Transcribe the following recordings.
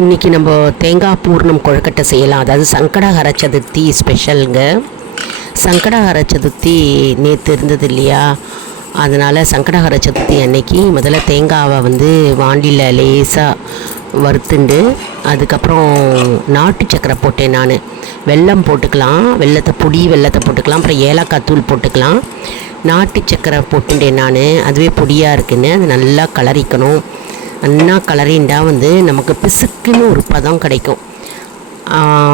இன்றைக்கி நம்ம தேங்காய் பூர்ணம் கொழுக்கட்டை செய்யலாம். அதாவது சங்கடஹர சதுர்த்தி ஸ்பெஷலுங்க. சங்கடஹர சதுர்த்தி நேற்று இருந்தது இல்லையா, அதனால் சங்கடஹர சதுர்த்தி அன்னைக்கு முதல்ல தேங்காவை வாண்டியில் லேசாக வறுத்துண்டு அதுக்கப்புறம் நாட்டு சக்கரை போட்டேன். நான் வெல்லம் போட்டுக்கலாம், வெல்லத்தை போட்டுக்கலாம், அப்புறம் ஏலக்காய் தூள் போட்டுக்கலாம். நாட்டு சக்கரை போட்டுட்டேன் நான், அதுவே பொடியாக இருக்குன்னு அது நல்லா கலரிக்கணும். நல்லா கலரிண்டா நமக்கு பிசுக்குன்னு ஒரு பதம் கிடைக்கும்.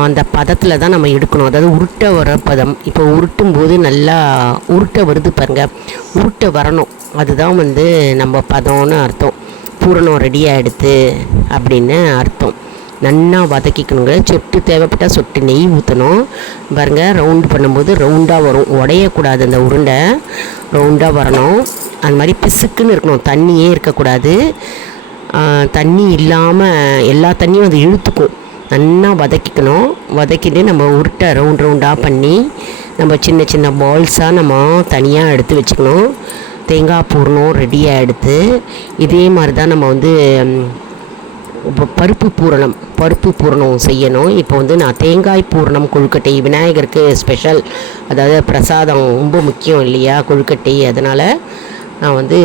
அந்த பதத்தில் தான் நம்ம எடுக்கணும். அதாவது உருட்டை வர பதம். இப்போ உருட்டும் போது நல்லா உருட்டை வருது பாருங்கள், உருட்டை வரணும். அதுதான் நம்ம பதம்னு அர்த்தம். பூரணம் ரெடியாக எடுத்து அப்படின்னு அர்த்தம். நல்லா வதக்கிக்கணுங்க. சொட்டு தேவைப்பட்டால் சொட்டு நெய் ஊற்றணும் பாருங்கள். ரவுண்டு பண்ணும்போது ரவுண்டாக வரும், உடையக்கூடாது. அந்த உருண்டை ரவுண்டாக வரணும். அது மாதிரி பிசுக்குன்னு இருக்கணும், தண்ணியே இருக்கக்கூடாது. தண்ணி இல்லாமல் எல்லா தண்ணியும் அது இழுத்துக்கும். நல்லா வதக்கிக்கணும். வதக்கிட்டு நம்ம உருட்டை ரவுண்டாக பண்ணி நம்ம சின்ன சின்ன பால்ஸாக நம்ம தனியாக எடுத்து வச்சுக்கணும். தேங்காய் பூரணம் ரெடியாக எடுத்து இதே மாதிரி தான் நம்ம இப்போ பருப்பு பூரணம் செய்யணும். இப்போ நான் தேங்காய் பூரணம் கொழுக்கட்டை விநாயகருக்கு ஸ்பெஷல், அதாவது பிரசாதம் ரொம்ப முக்கியம் இல்லையா கொழுக்கட்டை. அதனால் நான்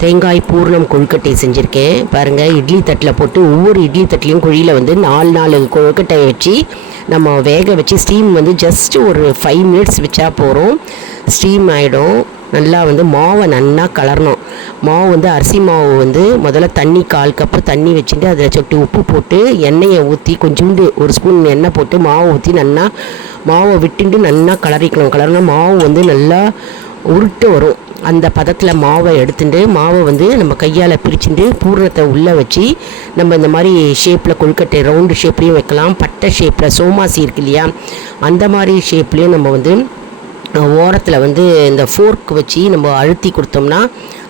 தேங்காய் பூர்ணம் கொழுக்கட்டை செஞ்சுருக்கேன் பாருங்கள். இட்லி தட்டில் போட்டு ஒவ்வொரு இட்லி தட்டிலையும் குழியில் 4 கொழுக்கட்டை வச்சு நம்ம வேக வச்சு ஸ்டீம் ஜஸ்ட் ஒரு 5 மினிட்ஸ் வச்சா போகிறோம். ஸ்டீம் ஆகிடும். நல்லா மாவை நல்லா கலரணும். மாவு அரிசி மாவு முதல்ல தண்ணி 1/4 கப்பு தண்ணி வச்சுட்டு அதில் சொட்டு உப்பு போட்டு எண்ணெயை ஊற்றி கொஞ்சோண்டு ஒரு ஸ்பூன் எண்ணெய் போட்டு மாவை ஊற்றி நல்லா மாவை விட்டுட்டு நல்லா கலரிக்கணும். கலர்னா மாவு நல்லா உருட்டு வரும். அந்த பதத்தில் மாவை எடுத்துட்டு மாவை நம்ம கையால் பிரிச்சுட்டு பூரணத்தை உள்ளே வச்சு நம்ம இந்த மாதிரி ஷேப்பில் கொழுக்கட்டை ரவுண்டு ஷேப்லேயும் வைக்கலாம். பட்டை ஷேப்பில் சோமாசி இருக்கு இல்லையா, அந்த மாதிரி ஷேப்லேயும் நம்ம ஓரத்தில் இந்த ஃபோர்க் வச்சு நம்ம அழுத்தி கொடுத்தோம்னா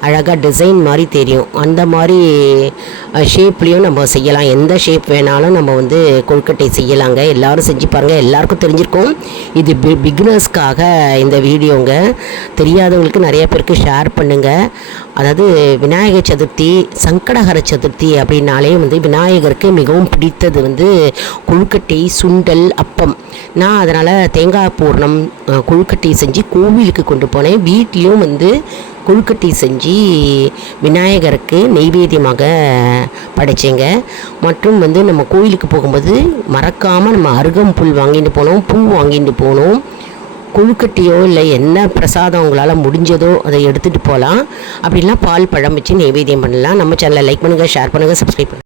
அழகாக டிசைன் மாதிரி தெரியும். அந்த மாதிரி ஷேப்லேயும் நம்ம செய்யலாம். எந்த ஷேப் வேணாலும் நம்ம கொழுக்கட்டை செய்யலாங்க. எல்லோரும் செஞ்சு பாருங்கள், எல்லாருக்கும் தெரிஞ்சிருக்கும். இது பிகினர்ஸ்க்காக இந்த வீடியோங்க. தெரியாதவங்களுக்கு நிறைய பேருக்கு ஷேர் பண்ணுங்கள். அதாவது விநாயகர் சதுர்த்தி, சங்கடஹர சதுர்த்தி அப்படின்னாலே விநாயகருக்கு மிகவும் பிடித்தது கொழுக்கட்டை, சுண்டல், அப்பம். நான் அதனால் தேங்காய் பூர்ணம் கொழுக்கட்டை செஞ்சு கோவிலுக்கு கொண்டு போனேன். வீட்லேயும் கொழுக்கட்டை செஞ்சு விநாயகருக்கு நெய்வேத்தியமாக படைச்சேங்க. மற்றும் நம்ம கோயிலுக்கு போகும்போது மறக்காமல் நம்ம அருகம்புல் வாங்கிட்டு போனோம், பூ வாங்கிட்டு போனோம். கொழுக்கட்டையோ இல்லை என்ன பிரசாதம் உங்களால் முடிஞ்சதோ அதை எடுத்துகிட்டு போகலாம். அப்படின்னா பால் பழம் வச்சு நெய்வேத்தியம் பண்ணலாம். நம்ம சேனலை லைக் பண்ணுங்கள், ஷேர் பண்ணுங்கள், சப்ஸ்கிரைப் பண்ணுங்கள்.